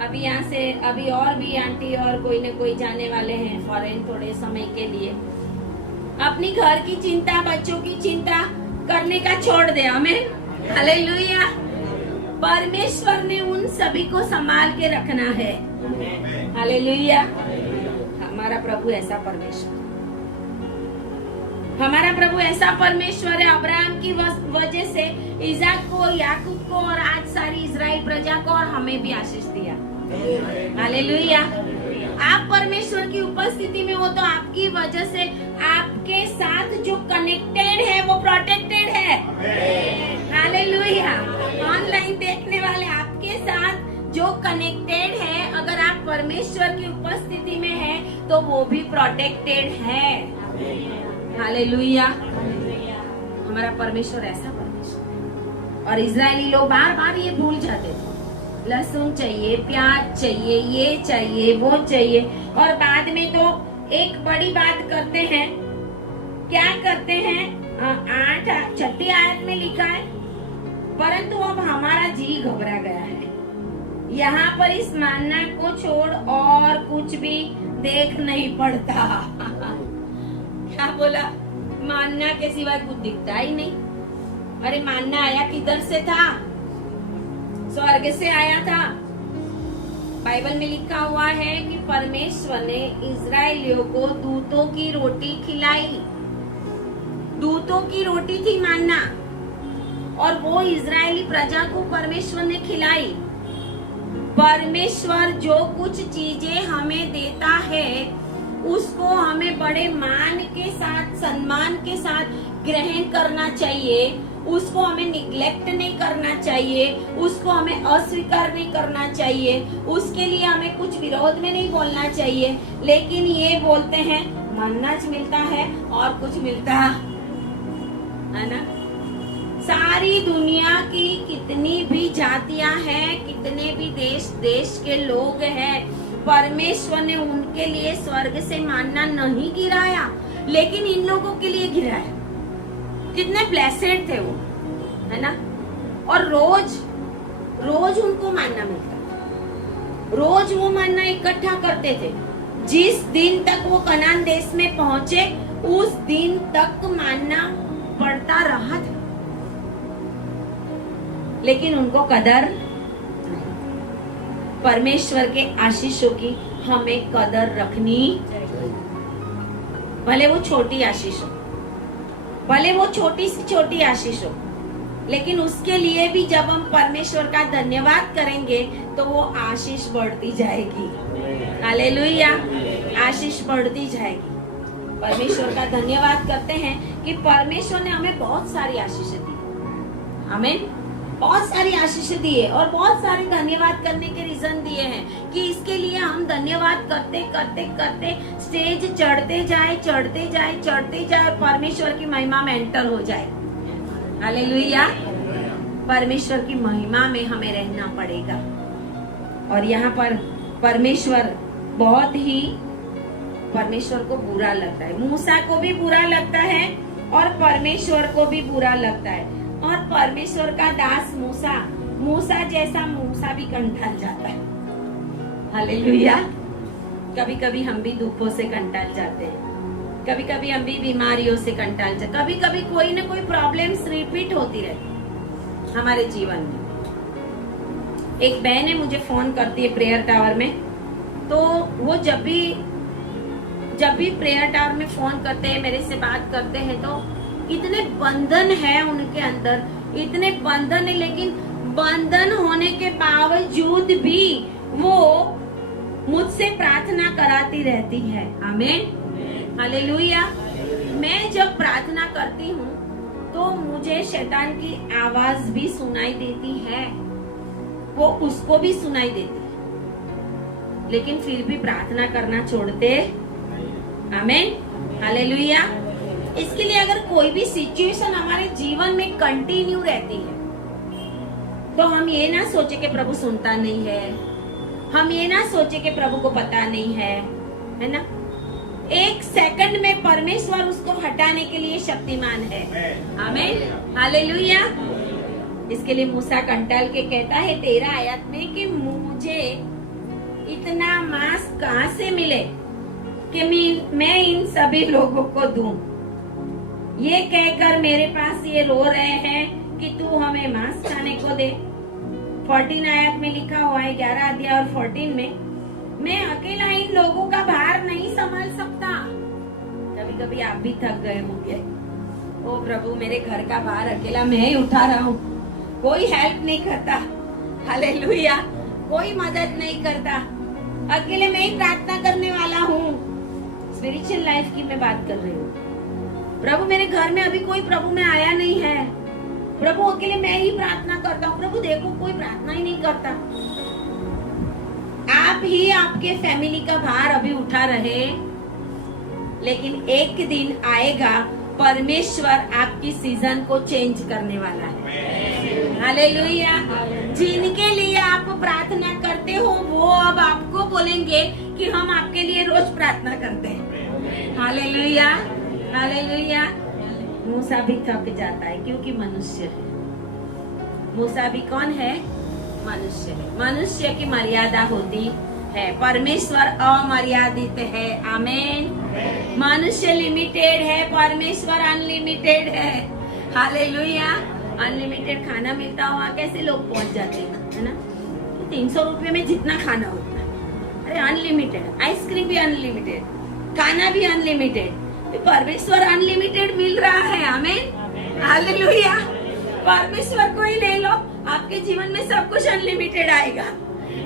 अभी यहाँ से अभी और भी आंटी और कोई न कोई जाने वाले हैं फॉरेन थोड़े समय के लिए। अपनी घर की चिंता, बच्चों की चिंता करने का छोड़ दे। आमीन। हालेलुया। परमेश्वर ने उन सभी को संभाल के रखना है। हालेलुया। हमारा प्रभु ऐसा परमेश्वर, हमारा प्रभु ऐसा परमेश्वर है। अब्राहम की वजह से इसाक को, याकूब को और आज सारी इजराइल प्रजा को और हमें भी आशीष दिया। हालेलुया। आप परमेश्वर की उपस्थिति में हो तो आपकी वजह से आपके साथ जो कनेक्टेड है वो प्रोटेक्टेड है। हालेलुया। ऑनलाइन देखने वाले आपके साथ जो कनेक्टेड है, अगर आप परमेश्वर की उपस्थिति में हैं तो वो भी प्रोटेक्टेड है। हालेलुया। हमारा परमेश्वर ऐसा परमेश्वर। और इजरायली लोग बार बार ये भूल जाते थे, लहसुन चाहिए, प्याज चाहिए, ये चाहिए, वो चाहिए, और बाद में तो एक बड़ी बात करते हैं। क्या करते हैं? 8 आयत में लिखा है, परंतु अब हमारा जी घबरा गया है, यहाँ पर इस मान्ना को छोड़ और कुछ भी देख नहीं पड़ता। क्या बोला? मान्ना के सिवाय कुछ दिखता ही नहीं। अरे मान्ना आया किधर से था? स्वर्ग से आया था। बाइबल में लिखा हुआ है कि परमेश्वर ने इजरायलियों को दूतों की रोटी खिलाई। दूतों की रोटी थी मान्ना, और वो इजरायली प्रजा को परमेश्वर ने खिलाई। परमेश्वर जो कुछ चीजें हमें देता है उसको हमें बड़े मान के साथ, सम्मान के साथ ग्रहण करना चाहिए। उसको हमें निग्लेक्ट नहीं करना चाहिए, उसको हमें अस्वीकार नहीं करना चाहिए, उसके लिए हमें कुछ विरोध में नहीं बोलना चाहिए। लेकिन ये बोलते हैं मन्नाच मिलता है और कुछ मिलता है ना। सारी दुनिया की कितनी भी जातियां हैं, कितने भी देश के लोग हैं, परमेश्वर ने उनके लिए स्वर्ग से मानना नहीं गिराया, लेकिन इन लोगों के लिए गिराया। कितने ब्लेसेड थे वो, है ना। और रोज उनको मानना मिलता था, रोज वो मानना इकट्ठा करते थे। जिस दिन तक वो कनान देश में पहुंचे उस दिन तक मानना पड़ता रहा था, लेकिन उनको कदर नहीं। परमेश्वर के आशीषों की हमें कदर रखनी चाहिए, भले वो छोटी आशीष हो, भले वो छोटी से छोटी आशीष हो, लेकिन उसके लिए भी जब हम परमेश्वर का धन्यवाद करेंगे तो वो आशीष बढ़ती जाएगी। हालेलुया। आशीष बढ़ती जाएगी। परमेश्वर का धन्यवाद करते हैं कि परमेश्वर ने हमें बहुत सारी आशीष दी। आमीन। बहुत सारी आशीष दी है और बहुत सारे धन्यवाद करने के रीजन दिए हैं कि इसके लिए हम धन्यवाद करते करते करते स्टेज चढ़ते जाए और परमेश्वर की महिमा में एंटर हो जाए। हालेलुया। परमेश्वर की महिमा में हमें रहना पड़ेगा। और यहाँ पर परमेश्वर बहुत ही, परमेश्वर को बुरा लगता है, मूसा को भी बुरा लगता है और परमेश्वर को भी बुरा लगता है। और परमेश्वर का दास मूसा जैसा मूसा भी कंटाल जाता है। हालेलुया। कभी कभी हम भी दुखों से कंटाल जाते हैं, कभी कभी हम भी बीमारियों से कंटाल जाते, कभी कभी कोई ना कोई प्रॉब्लम्स रिपीट होती रहती हमारे जीवन में। एक बहन है, मुझे फोन करती है प्रेयर टावर में, तो वो जब भी प्रेयर टावर में फोन करते हैं, मेरे से बात करते हैं, तो इतने बंधन है उनके अंदर, इतने बंधन है, लेकिन बंधन होने के बावजूद भी वो मुझसे प्रार्थना कराती रहती है। आमीन। हालेलुया। मैं जब प्रार्थना करती हूँ तो मुझे शैतान की आवाज भी सुनाई देती है, वो उसको भी सुनाई देती है, लेकिन फिर भी प्रार्थना करना छोड़ते। आमीन। हालेलुया। इसके लिए अगर कोई भी सिचुएशन हमारे जीवन में कंटिन्यू रहती है तो हम ये ना सोचे कि प्रभु सुनता नहीं है, हम ये ना सोचे कि प्रभु को पता नहीं है, है ना। एक सेकंड में परमेश्वर उसको हटाने के लिए शक्तिमान है। आमीन, हालेलुया। इसके लिए मूसा कंटाल के कहता है 13 आयत में कि मुझे इतना मांस कहां से मिले कि मैं इन सभी लोगों को दूं। ये कहकर मेरे पास ये रो रहे हैं कि तू हमें मांस खाने को दे। 14 आयत में लिखा हुआ है, 11 अध्याय और 14 में, मैं अकेला इन लोगों का भार नहीं संभाल सकता। कभी कभी आप भी थक गए होंगे, ओ प्रभु मेरे घर का भार अकेला मैं ही उठा रहा हूँ, कोई हेल्प नहीं करता। हालेलुया, कोई मदद नहीं करता, अकेले मैं ही प्रार्थना करने वाला हूँ। स्पिरिचुअल लाइफ की मैं बात कर रही हूँ। प्रभु मेरे घर में अभी कोई प्रभु में आया नहीं है, प्रभु अकेले मैं ही प्रार्थना करता हूँ। प्रभु देखो कोई प्रार्थना ही नहीं करता। आप ही आपके फैमिली का भार अभी उठा रहे, लेकिन एक दिन आएगा परमेश्वर आपकी सीजन को चेंज करने वाला है। हालेलुया। जिनके लिए आप प्रार्थना करते हो वो अब आपको बोलेंगे कि हम आपके लिए रोज प्रार्थना करते हैं। Hallelujah, hallelujah. मूसा भी थक जाता है क्योंकि मनुष्य है। मूसा भी कौन है? मनुष्य है। मनुष्य की मर्यादा होती है, परमेश्वर अमर्यादित है। आमीन। मनुष्य लिमिटेड है, परमेश्वर अनलिमिटेड है। हालेलुया। अनलिमिटेड खाना मिलता हुआ कैसे लोग पहुंच जाते हैं, है ना। 300 रुपए में जितना खाना होता है, अरे अनलिमिटेड। आइसक्रीम भी अनलिमिटेड, खाना भी अनलिमिटेड, तो परमेश्वर अनलिमिटेड मिल रहा है। आमीन, हालेलुया। परमेश्वर को ही ले लो, आपके जीवन में सब कुछ अनलिमिटेड आएगा।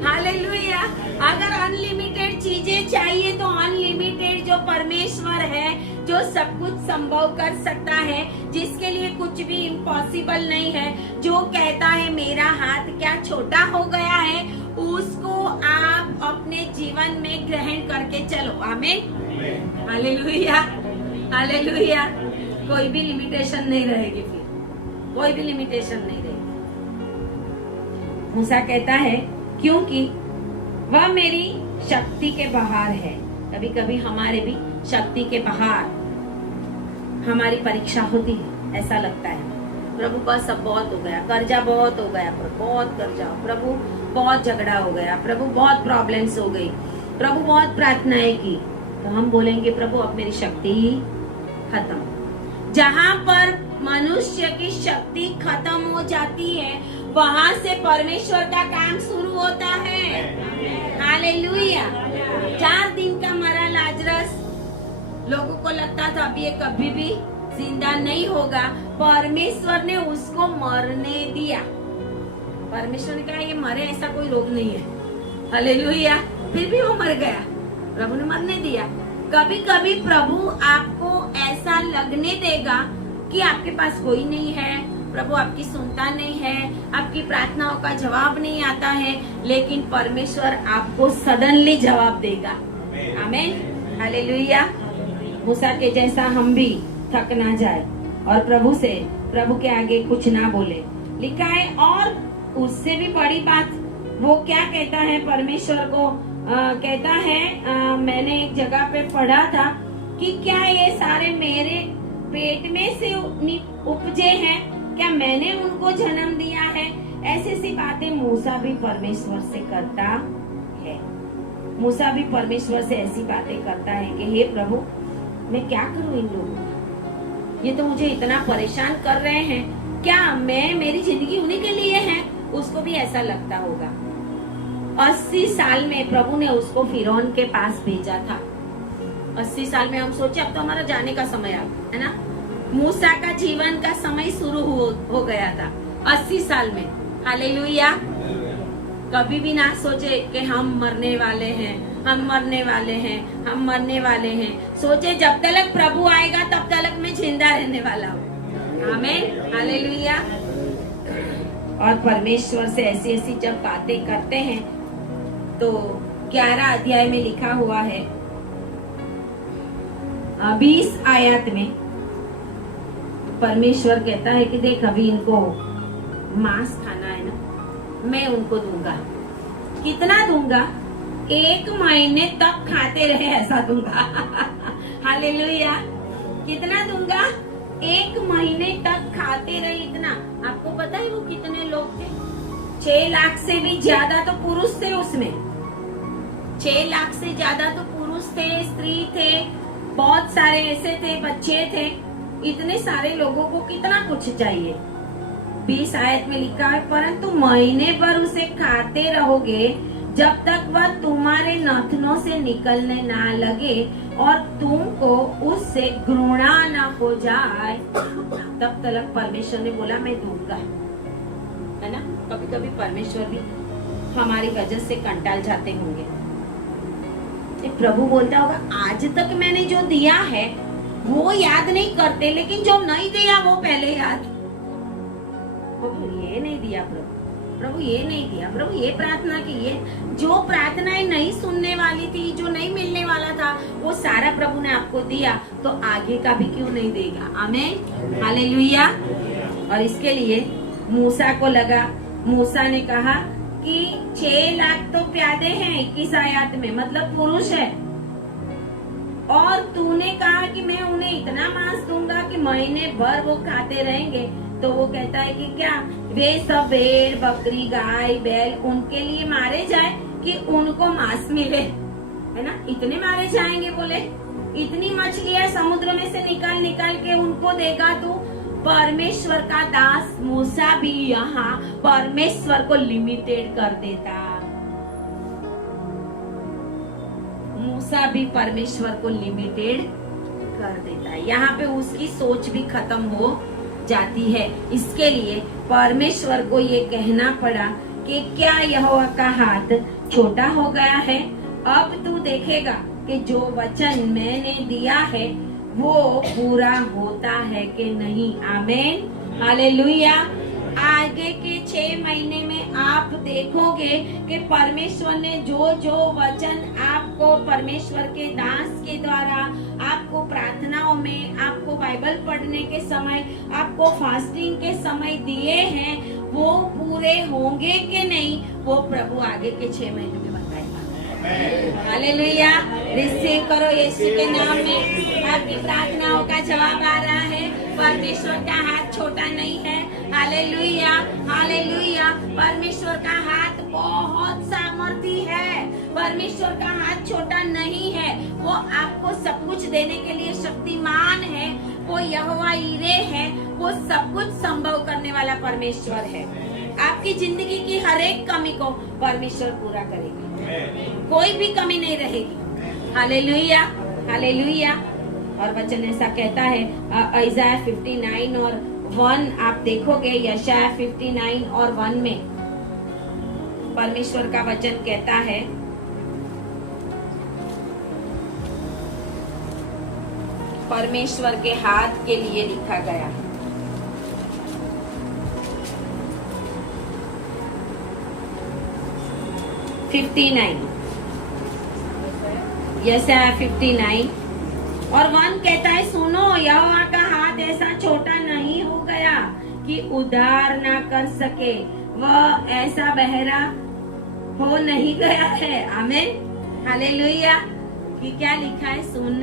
हालेलुया। अगर अनलिमिटेड चीजें चाहिए तो अनलिमिटेड जो परमेश्वर है, जो सब कुछ संभव कर सकता है, जिसके लिए कुछ भी इम्पॉसिबल नहीं है, जो कहता है मेरा हाथ क्या छोटा हो गया है, उसको आप अपने जीवन में ग्रहण करके चलो। आमीन, हालेलुया, हालेलुया। कोई भी लिमिटेशन नहीं रहेगी, फिर कोई भी लिमिटेशन नहीं रहेगी। मूसा कहता है क्योंकि वह मेरी शक्ति के बाहर है। कभी कभी हमारे भी शक्ति के बाहर हमारी परीक्षा होती है। ऐसा लगता है प्रभु बस अब बहुत हो गया, कर्जा बहुत हो गया, बहुत कर्जा, प्रभु बहुत झगड़ा हो गया, प्रभु बहुत प्रॉब्लम्स हो गई, प्रभु बहुत प्रार्थनाएं की, तो हम बोलेंगे प्रभु अब मेरी शक्ति खत्म। जहाँ पर मनुष्य की शक्ति खत्म हो जाती है, वहाँ से परमेश्वर का काम शुरू होता है। हालेलुया। 4 दिन का मरा लाजरस, लोगों को लगता था अब ये कभी भी जिंदा नहीं होगा, परमेश्वर ने उसको मरने दिया। परमेश्वर ने कहा ये मरे, ऐसा कोई रोग नहीं है। हालेलुया। फिर भी वो मर गया, प्रभु ने मरने दिया। कभी कभी प्रभु आपको ऐसा लगने देगा कि आपके पास कोई नहीं है, प्रभु आपकी सुनता नहीं है, आपकी प्रार्थनाओं का जवाब नहीं आता है, लेकिन परमेश्वर आपको सडनली जवाब देगा। आमीन, हालेलुया। मूसा के जैसा हम भी थक ना जाए और प्रभु के आगे कुछ ना बोले। लिखा है और उससे भी बड़ी बात वो क्या कहता है परमेश्वर को, कहता है मैंने एक जगह पे पढ़ा था कि क्या ये सारे मेरे पेट में से उपजे हैं, क्या मैंने उनको जन्म दिया है। ऐसी सी बातें मूसा भी परमेश्वर से करता है। मूसा भी परमेश्वर से ऐसी बातें करता है कि हे प्रभु मैं क्या करूं इन लोगों का, ये तो मुझे इतना परेशान कर रहे हैं, क्या मेरी जिंदगी उन्हीं के लिए है। उसको भी ऐसा लगता होगा। 80 साल में प्रभु ने उसको फिरौन के पास भेजा था। 80 साल में हम सोचे अब तो हमारा जाने का समय आ गया, है ना। मूसा का जीवन का समय शुरू हो गया था 80 साल में। हालेलुया। कभी भी ना सोचे कि हम मरने वाले हैं, हम मरने वाले हैं, हम मरने वाले हैं। सोचे जब तक प्रभु आएगा तब तक मैं जिंदा रहने वाला हूँ। आमीन, हालेलुया। और परमेश्वर से ऐसी ऐसी जब बातें करते हैं तो 11 अध्याय में लिखा हुआ है 20 आयत में परमेश्वर कहता है कि देख अभी इनको मांस खाना है ना, मैं उनको दूंगा। कितना दूंगा? 1 महीने तक खाते रहे ऐसा दूंगा। हालेलुया। कितना दूंगा? 1 महीने तक खाते रहे इतना। आपको पता है वो कितने लोग थे? 6 लाख से भी ज्यादा तो पुरुष थे उसमें। 6 लाख से ज्यादा तो पुरुष थे, स्त्री थे, बहुत सारे ऐसे थे, बच्चे थे। इतने सारे लोगों को कितना कुछ चाहिए। 20 आयत में लिखा है, परंतु महीने भर उसे खाते रहोगे जब तक वह तुम्हारे नाखूनों से निकलने ना लगे और तुमको उससे घृणा ना हो जाए, तब तक परमेश्वर ने बोला मैं दूंगा। है ना? कभी कभी परमेश्वर भी हमारी वजह से कंटाल जाते होंगे। प्रभु बोलता होगा आज तक मैंने जो दिया है वो याद नहीं करते, लेकिन जो नहीं दिया वो पहले याद। प्रभु ये नहीं दिया, प्रभु ये नहीं दिया, प्रभु ये प्रार्थना की, ये जो प्रार्थनाएं नहीं सुनने वाली थी, जो नहीं मिलने वाला था, वो सारा प्रभु ने आपको दिया, तो आगे का भी क्यों नहीं देगा? आमीन, हालेलुया। और इसके लिए मूसा को लगा, मूसा ने कहा कि 6 लाख तो प्यादे हैं 21 आयत में, मतलब पुरुष है, और तूने कहा कि मैं उन्हें इतना मांस दूंगा कि महीने भर वो खाते रहेंगे। तो वो कहता है कि क्या वे सब भेड़ बकरी गाय बैल उनके लिए मारे जाए कि उनको मांस मिले? है ना? इतने मारे जाएंगे? बोले इतनी मछलियां समुद्र में से निकाल के उनको देगा तू? परमेश्वर का दास मूसा भी यहाँ परमेश्वर को लिमिटेड कर देता। मूसा भी परमेश्वर को लिमिटेड कर देता है। यहाँ पे उसकी सोच भी खत्म हो जाती है। इसके लिए परमेश्वर को ये कहना पड़ा कि क्या यहोवा का हाथ छोटा हो गया है? अब तू देखेगा कि जो वचन मैंने दिया है वो पूरा होता है कि नहीं। आमीन, हालेलुया। आगे के 6 महीने में आप देखोगे कि परमेश्वर ने जो जो वचन आपको परमेश्वर के दास के द्वारा आपको प्रार्थनाओं में, आपको बाइबल पढ़ने के समय, आपको फास्टिंग के समय दिए हैं, वो पूरे होंगे कि नहीं, वो प्रभु आगे के 6 महीने में बताएगा। हालेलुया। रिसीव करो यीशु के नाम में। आपकी प्रार्थनाओं का जवाब आ रहा है। परमेश्वर का हाथ छोटा नहीं है। Hallelujah, hallelujah. परमेश्वर का हाथ बहुत सामर्थी है। परमेश्वर का हाथ छोटा नहीं है। वो आपको सब कुछ देने के लिए शक्तिमान है। वो यहोवा ईरे है। वो सब कुछ संभव करने वाला परमेश्वर है। आपकी जिंदगी की हर एक कमी को परमेश्वर पूरा करेगा। कोई भी कमी नहीं रहेगी। Hallelujah, hallelujah. और वचन ऐसा कहता है, यशायाह 59 और 1 आप देखोगे, यशायाह 59 और 1 में परमेश्वर का वचन कहता है, परमेश्वर के हाथ के लिए लिखा गया है। यशायाह 59 और 1 कहता है, सुनो, यहोवा का हाथ ऐसा छोटा नहीं हो गया कि उद्धार ना कर सके, वह ऐसा बहरा हो नहीं गया है। आमीन, हालेलुया। कि क्या लिखा है? सुन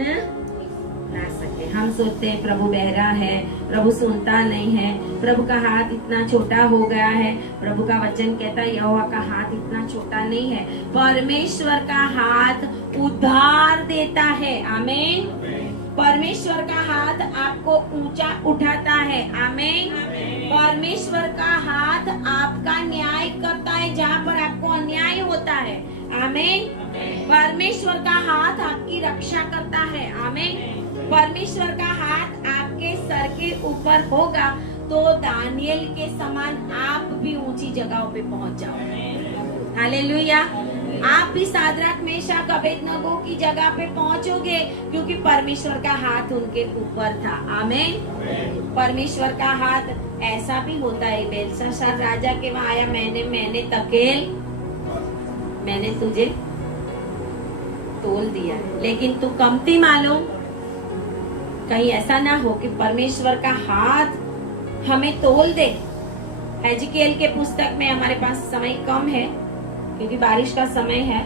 ना सके। हम सोचते हैं प्रभु बहरा है, प्रभु सुनता नहीं है, प्रभु का हाथ इतना छोटा हो गया है। प्रभु का वचन कहता है यहोवा का हाथ इतना छोटा नहीं है। परमेश्वर का हाथ उद्धार देता है। आमीन। परमेश्वर का हाथ आपको ऊंचा उठाता है। आमीन। परमेश्वर का हाथ आपका न्याय करता है जहाँ पर आपको अन्याय होता है। आमीन। परमेश्वर का हाथ आपकी रक्षा करता है। आमीन। परमेश्वर का हाथ आपके सर के ऊपर होगा तो दानियल के समान आप भी ऊंची जगहों पे पहुंच जाओगे। हालेलुया। आप भी सादराक मेशक अबेदनगो की जगह पे पहुंचोगे क्योंकि परमेश्वर का हाथ उनके ऊपर था। आमीन। परमेश्वर का हाथ ऐसा भी होता है, बेलशास्सर राजा के वहां आया, मैंने तकेल, मैंने तुझे तोल दिया, लेकिन तू कमती मालूम। कहीं ऐसा ना हो कि परमेश्वर का हाथ हमें तोल दे। एजिकेल के पुस्तक में, हमारे पास समय कम है क्योंकि बारिश का समय है,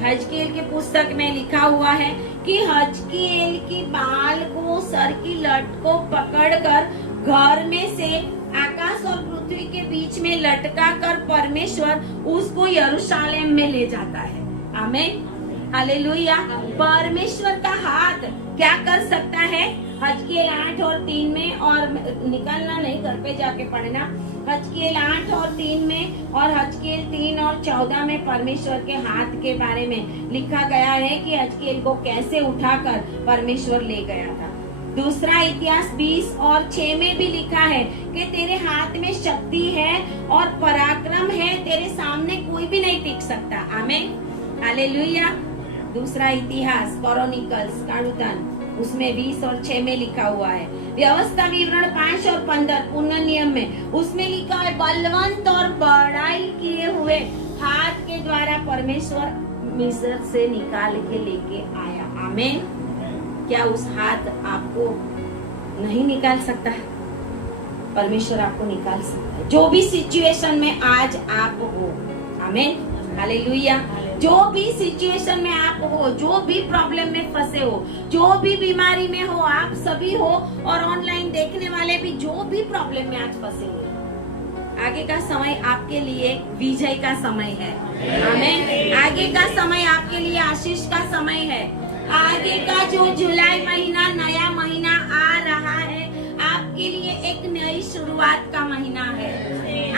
हजकील की पुस्तक में लिखा हुआ है कि हजकील की बाल को, सर की लट को पकड़कर घर में से आकाश और पृथ्वी के बीच में लटका कर परमेश्वर उसको यरूशलेम में ले जाता है। आमीन, हालेलुया। परमेश्वर का हाथ क्या कर सकता है? हजकील 8 और 3 में, और निकलना नहीं, घर पे जाके पढ़ना। हजकील 8 और 3 में और हजकील 3 और 14 में परमेश्वर के हाथ के बारे में लिखा गया है कि हजकील को कैसे उठाकर परमेश्वर ले गया था। दूसरा इतिहास 20 और 6 में भी लिखा है कि तेरे हाथ में शक्ति है और पराक्रम है, तेरे सामने कोई भी नहीं टिक सकता। आमीन, हालेलुया। दूसरा इतिहास क्रॉनिकल्स कानुतन, उसमें 20 और 6 में लिखा हुआ है। व्यवस्था विवरण 5 और 15 पुण्य नियम में उसमें लिखा है बलवंत और बढ़ाई किए हुए हाथ के द्वारा परमेश्वर मिस्र से निकाल के लेके आया। आमीन। क्या उस हाथ आपको नहीं निकाल सकता? परमेश्वर आपको निकाल सकता है, जो भी सिचुएशन में आज आप हो। आमीन, हालेलुया। जो भी सिचुएशन में आप हो, जो भी प्रॉब्लम में फंसे हो, जो भी बीमारी में हो, आप सभी हो, और ऑनलाइन देखने वाले भी जो भी प्रॉब्लम में आज फंसे हुए, आगे का समय आपके लिए विजय का समय है। आमीन। आगे का समय आपके लिए आशीष का समय है। आगे का जो जुलाई महीना, नया महीना आ रहा है, आपके लिए एक नई शुरुआत का महीना है।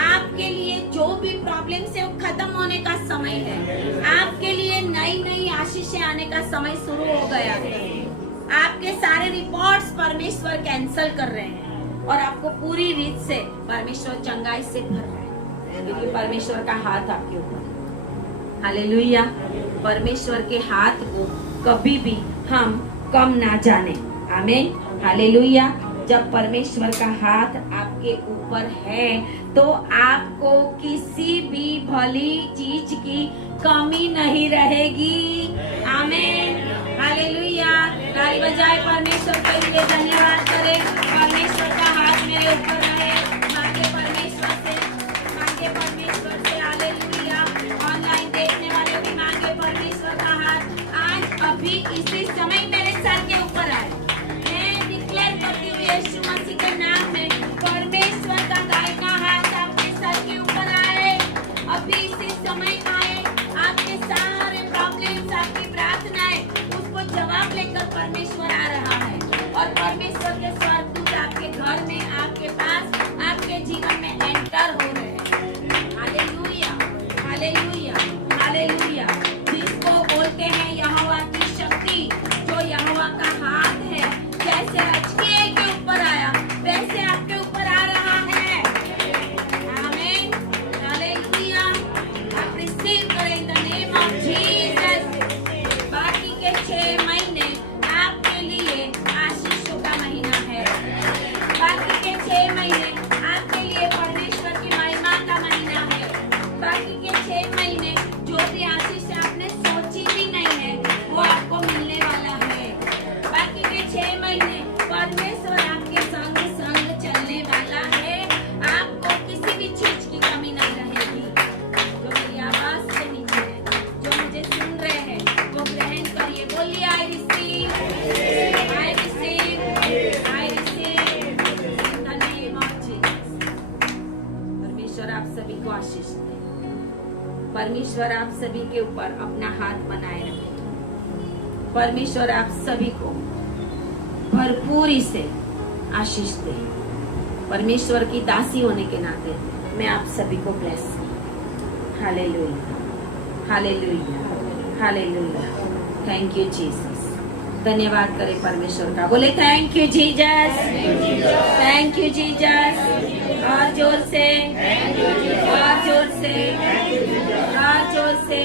आपके लिए जो भी प्रॉब्लम से वो खत्म होने का समय है। आपके लिए नई नई आशीषें आने का समय शुरू हो गया है। आपके सारे रिपोर्ट्स परमेश्वर कैंसल कर रहे हैं और आपको पूरी रीत से परमेश्वर चंगाई से भर रहे हैं, क्योंकि परमेश्वर का हाथ आपके ऊपर। हालेलुया। परमेश्वर के हाथ को कभी भी हम कम ना जाने। आमीन, हालेलुया। जब परमेश्वर का हाथ आपके ऊपर है तो आपको किसी भी भली चीज की कमी नहीं रहेगी। आमीन, हालेलुया। ताली बजाए परमेश्वर के लिए धन्यवाद करें। परमेश्वर का हाथ मेरे ऊपर रहे। मांगे परमेश्वर से, मांगे परमेश्वर से। हालेलुया। ऑनलाइन देखने वाले भी मांगे परमेश्वर का हाथ आज अभी इसी समय मेरे सर के ऊपर आए। मैं डिक्लेयर करती हूँ यीशु मसीह के नाम में, परमेश्वर का गाय का हाथ आपके सर के ऊपर आए, अभी इसी समय आए। आपके सारे प्रॉब्लम्स, आपकी प्रार्थनाएं, उसको जवाब लेकर परमेश्वर आ रहा है, और परमेश्वर के स्वर्गदूत आपके घर में, आपके पास, आपके जीवन में एंटर हो रहे हैं। Hallelujah, hallelujah, hallelujah. जिसको बोलते हैं यहोवा की शक्ति, जो यहोवा का हाथ है, जैसे हजकील के ऊपर आया वैसे आपके ऊपर आ रहा है। आमीन, हालेलुया। आप रिसीव करें in the name of Jesus. बाकी के 6 महीने आपके लिए आशीषों का महीना है। बाकी के 6 महीने आपके लिए परमेश्वर की महिमा का महीना है। बाकी के 6 महीने जो भी आशीष आपने सोची भी नहीं है वो आपको मिलने वाला है। बाकी के 6 महीने परमेश्वर आपके संग संग चलने वाला है। आपको किसी भी चीज की कमी नहीं रहेगी। जो मेरी आवाज से नीचे है, जो मुझे सुन रहे हैं, वो ग्रहण करिए। बोलिए I receive, I receive, I receive in the name of Jesus. परमेश्वर आप सभी को आशीष दे। परमेश्वर आप सभी के ऊपर अपना हाथ बनाए रखे। परमेश्वर आप सभी को भरपूरी से आशीष दे। परमेश्वर की दासी होने के नाते मैं आप सभी को ब्लेस करूं। Hallelujah, hallelujah, hallelujah. Thank you Jesus. धन्यवाद करें परमेश्वर का। बोले thank you Jesus, thank you Jesus. और जोर से, और जोर से, और जोर से।